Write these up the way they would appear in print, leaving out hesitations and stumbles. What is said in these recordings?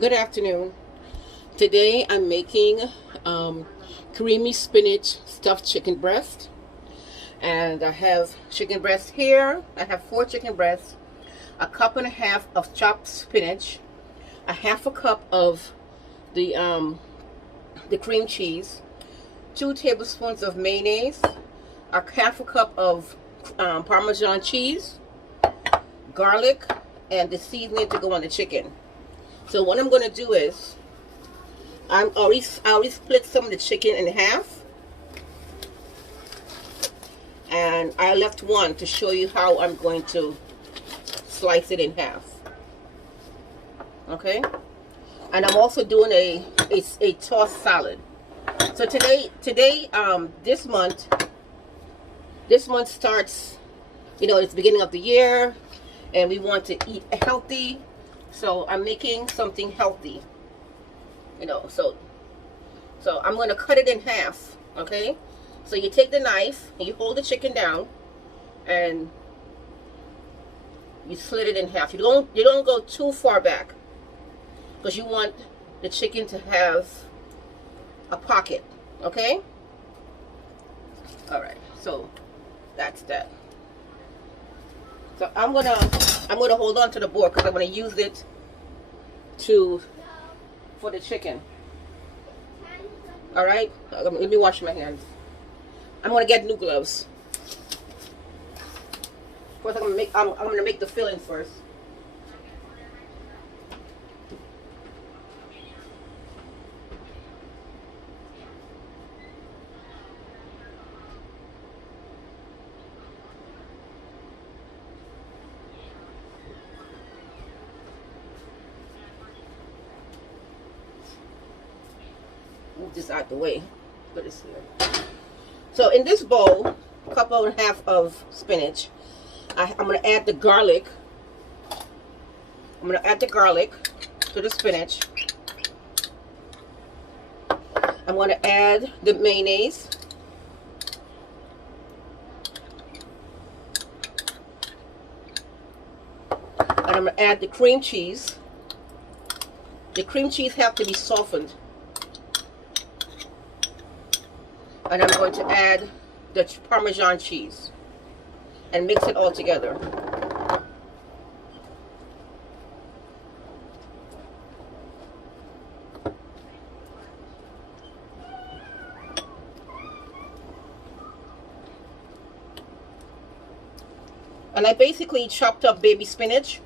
Good afternoon. Today I'm making creamy spinach stuffed chicken breast. And I have chicken breast here. I have 4 chicken breasts, a cup and a half of chopped spinach, a half a cup of the cream cheese, 2 tablespoons of mayonnaise, a half a cup of Parmesan cheese, garlic, and the seasoning to go on the chicken. So what I'm going to do is I already split some of the chicken in half, and I left one to show you how I'm going to slice it in half. Okay, and I'm also doing a tossed salad. So today this month starts, it's the beginning of the year, and we want to eat healthy. So I'm making something healthy, so I'm going to cut it in half. Okay, so you take the knife and you hold the chicken down and you slit it in half. You don't go too far back, because you want the chicken to have a pocket. Okay, all right, so that's that. So I'm gonna hold on to the board because I'm gonna use it for the chicken. All right, let me wash my hands. I'm gonna get new gloves. First, I'm gonna make the filling first. Move this out the way. Put this here. So in this bowl, a cup and a half of spinach. I'm going to add the garlic. I'm going to add the garlic to the spinach. I'm going to add the mayonnaise. And I'm going to add the cream cheese. The cream cheese has to be softened. And I'm going to add the Parmesan cheese and mix it all together. And I basically chopped up baby spinach.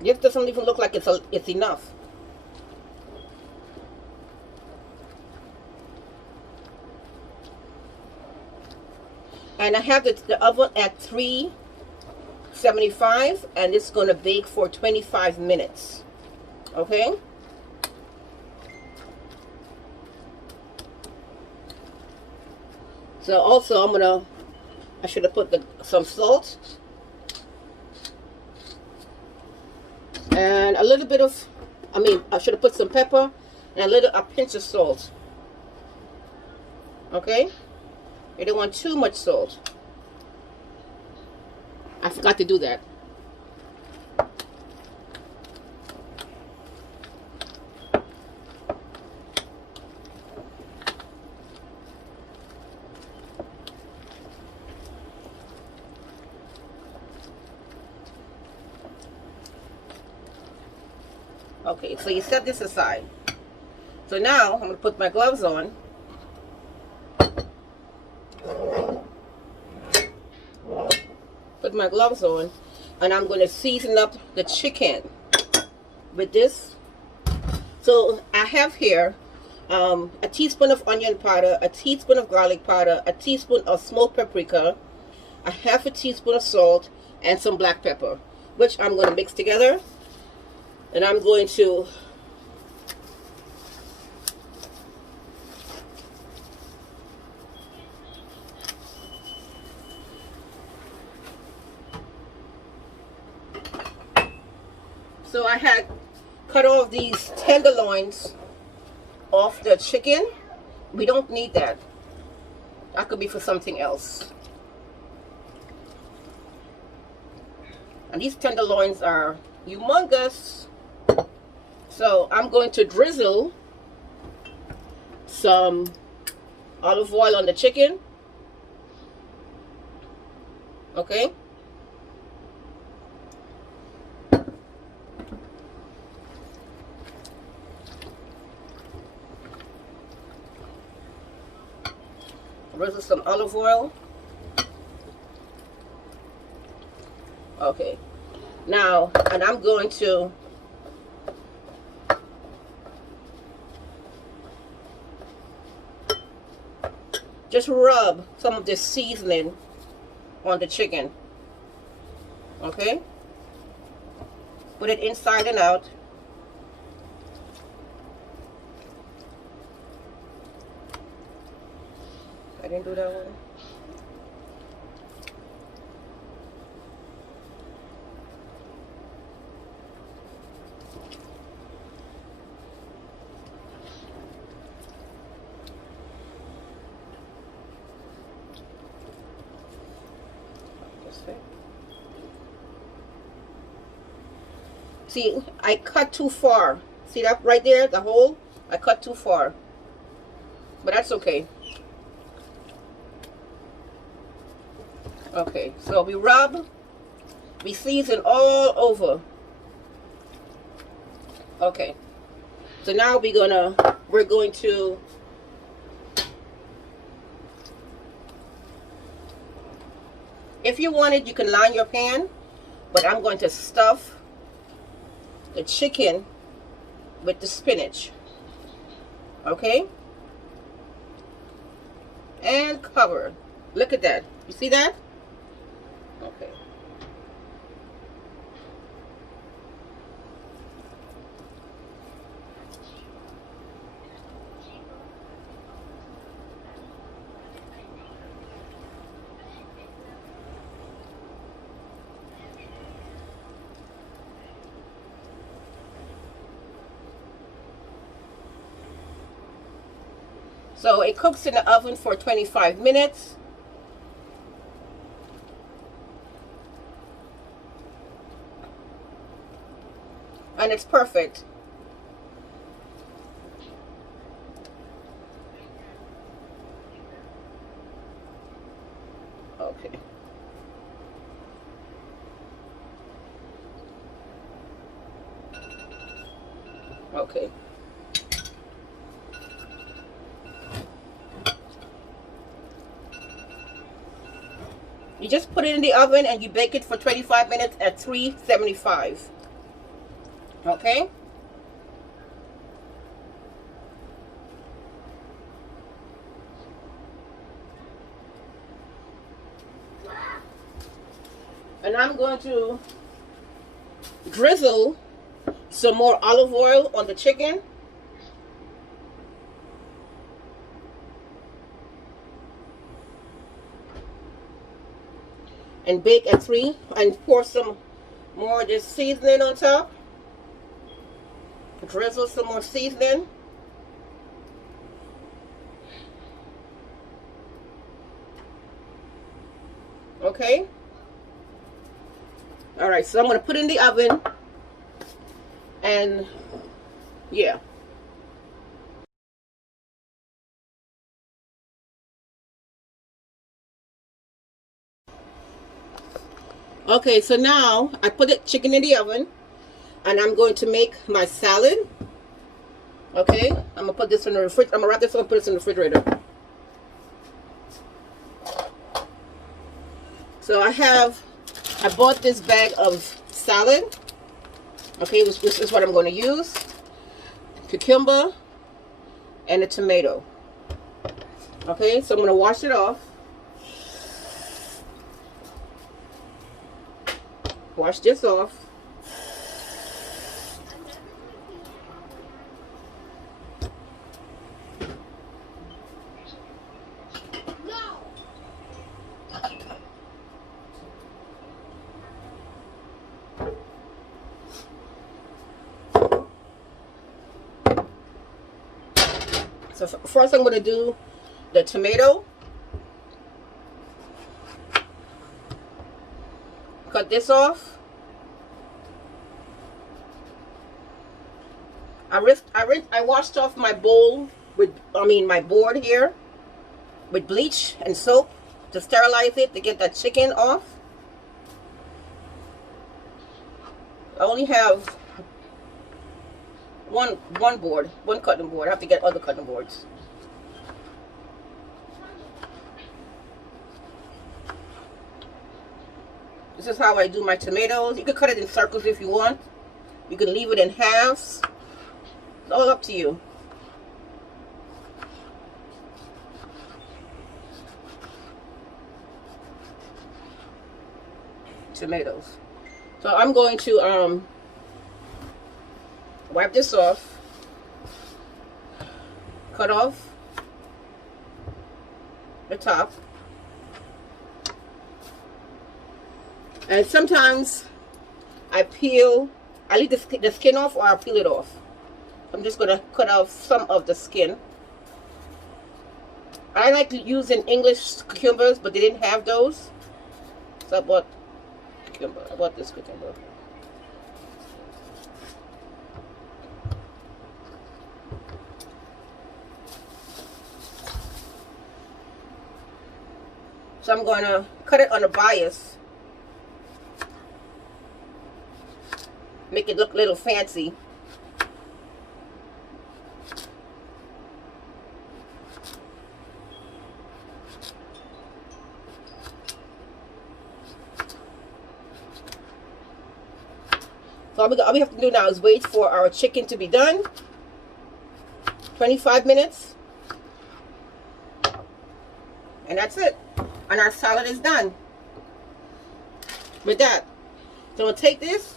This doesn't even look like it's enough. And I have the oven at 375, and it's going to bake for 25 minutes. Okay? So also I should have put some salt. And a little bit of, I should have put some pepper and a pinch of salt. Okay? You don't want too much salt. I forgot to do that. Okay, so you set this aside. So now I'm going to put my gloves on. Put my gloves on, and I'm going to season up the chicken with this. So I have here a teaspoon of onion powder, a teaspoon of garlic powder, a teaspoon of smoked paprika, a half a teaspoon of salt, and some black pepper, which I'm going to mix together. And I'm going to So I had cut off these tenderloins off the chicken. We don't need that. That could be for something else. And these tenderloins are humongous. So I'm going to drizzle some olive oil on the chicken. Okay. Drizzle some olive oil. Okay. Now, and I'm going to just rub some of this seasoning on the chicken. Okay? Put it inside and out. I didn't do that one. See, I cut too far. See that right there, the hole? I cut too far. But that's okay. Okay, so we rub, we season all over. Okay, so now we're going to if you wanted, you can line your pan, but I'm going to stuff the chicken with the spinach. Okay, and cover. Look at that. You see that? Okay. So it cooks in the oven for 25 minutes. And it's perfect. Okay. Okay. You just put it in the oven and you bake it for 25 minutes at 375. Okay? And I'm going to drizzle some more olive oil on the chicken. And bake at 3 and pour some more of this seasoning on top. Drizzle some more seasoning. Okay. All right, so I'm going to put it in the oven. And yeah. Okay, so now I put the chicken in the oven. And I'm going to make my salad. Okay, I'm gonna put this in the refrigerator. I'm gonna wrap this up and put this in the refrigerator. So I bought this bag of salad. Okay, this is what I'm going to use. Cucumber and a tomato. Okay, so I'm going to wash it off. Wash this off. So first I'm going to do the tomato. Cut this off. I washed off my bowl with, my board here with bleach and soap to sterilize it, to get that chicken off. I only have one cutting board. I have to get other cutting boards. This is how I do my tomatoes. You can cut it in circles if you want. You can leave it in halves. It's all up to you. Tomatoes. So I'm going to wipe this off. Cut off the top. And sometimes I leave the skin off, or I peel it off. I'm just going to cut off some of the skin. I like using English cucumbers, but they didn't have those. So I bought cucumber. I bought this cucumber. So I'm going to cut it on a bias. Make it look a little fancy. So all we have to do now is wait for our chicken to be done. 25 minutes. And that's it. And our salad is done. With that. So we'll take this.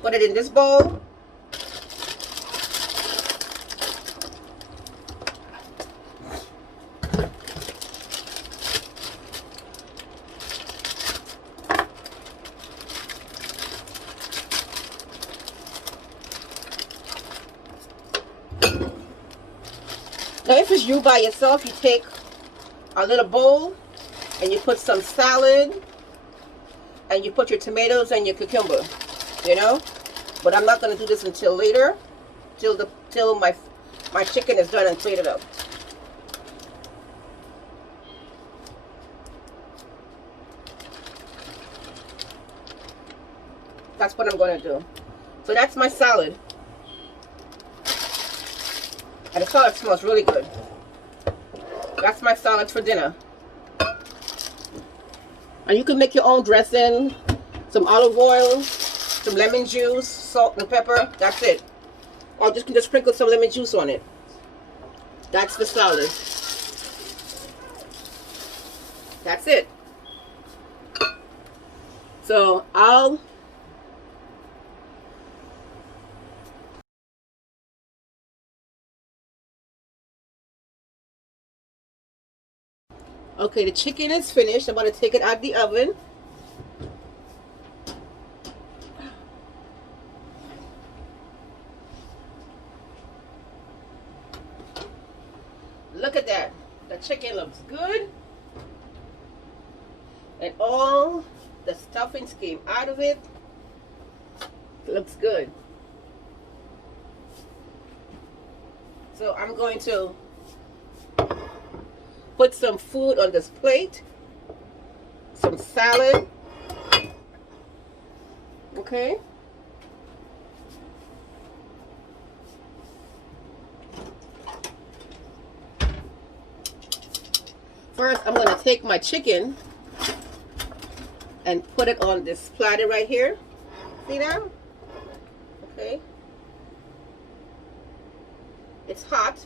Put it in this bowl. Now if it's you by yourself, you take a little bowl and you put some salad and you put your tomatoes and your cucumber, you know. But I'm not going to do this until later, till my chicken is done and plated up. That's what I'm going to do. So that's my salad. And the salad smells really good. That's my salad for dinner. And you can make your own dressing, some olive oil, some lemon juice, salt and pepper. That's it. Or just sprinkle some lemon juice on it. That's the salad. That's it. So okay, the chicken is finished. I'm going to take it out of the oven. Look at that. The chicken looks good. And all the stuffings came out of it. It looks good. So I'm going to put some food on this plate. Some salad. Okay. First, I'm going to take my chicken and put it on this platter right here. See that? Okay. It's hot.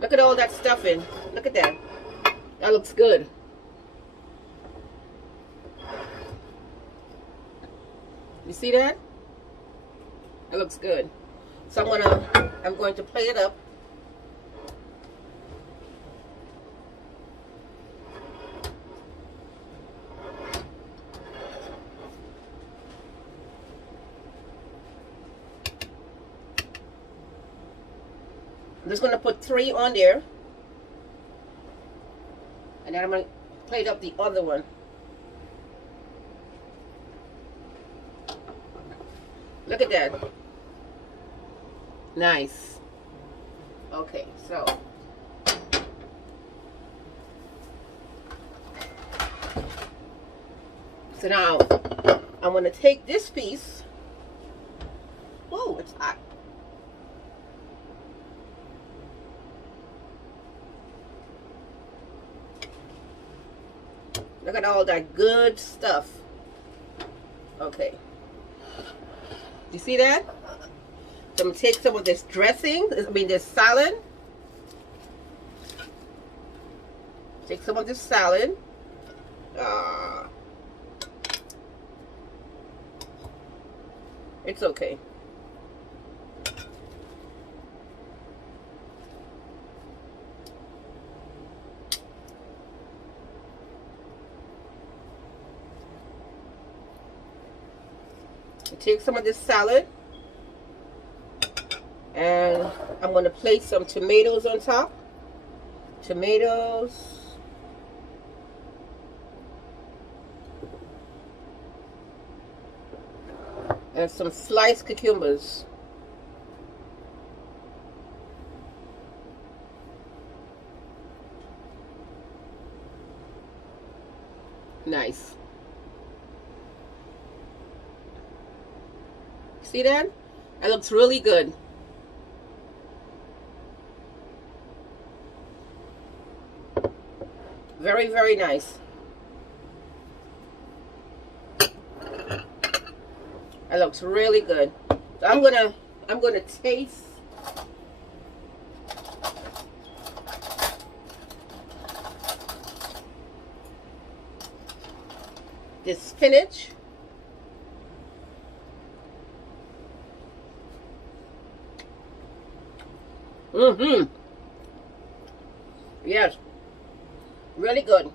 Look at all that stuffing. Look at that. That looks good. You see that? It looks good. So I'm going to plate it up. just going to put 3 on there. And then I'm going to plate up the other one. Look at that. Nice. Okay, so now I'm going to take this piece. Oh, it's hot. Look at all that good stuff. Okay. You see that? So I'm going to take some of this dressing, this salad. Take some of this salad. It's okay. Take some of this salad, and I'm going to place some tomatoes on top. Tomatoes. And some sliced cucumbers. Nice. See that? That looks really good. Very, very nice. That looks really good. So I'm gonna taste this spinach. Yes. Really good.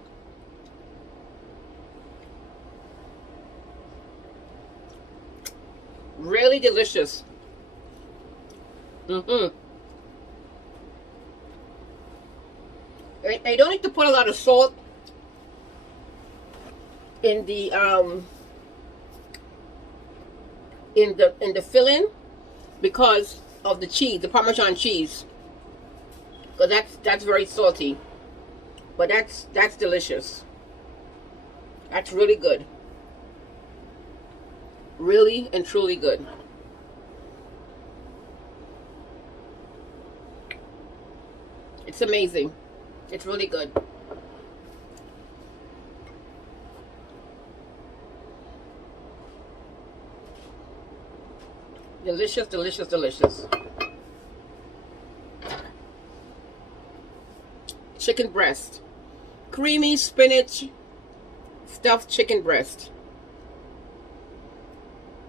Really delicious. I don't need to put a lot of salt in the filling because of the cheese, the Parmesan cheese. Because that's very salty. But that's delicious. That's really good. Really and truly good. It's amazing. It's really good. Delicious, delicious, delicious. Chicken breast. Creamy spinach stuffed chicken breast.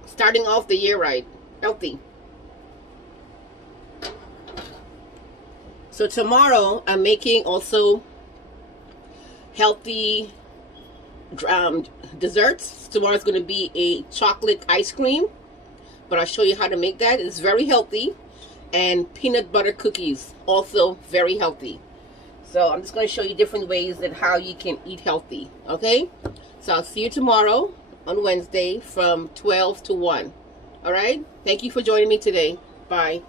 Starting off the year right. Healthy. So tomorrow I'm making also healthy desserts. Tomorrow's going to be a chocolate ice cream. But I'll show you how to make that. It's very healthy. And peanut butter cookies. Also very healthy. So I'm just going to show you different ways that how you can eat healthy. Okay? So I'll see you tomorrow on Wednesday from 12 to 1. Alright? Thank you for joining me today. Bye.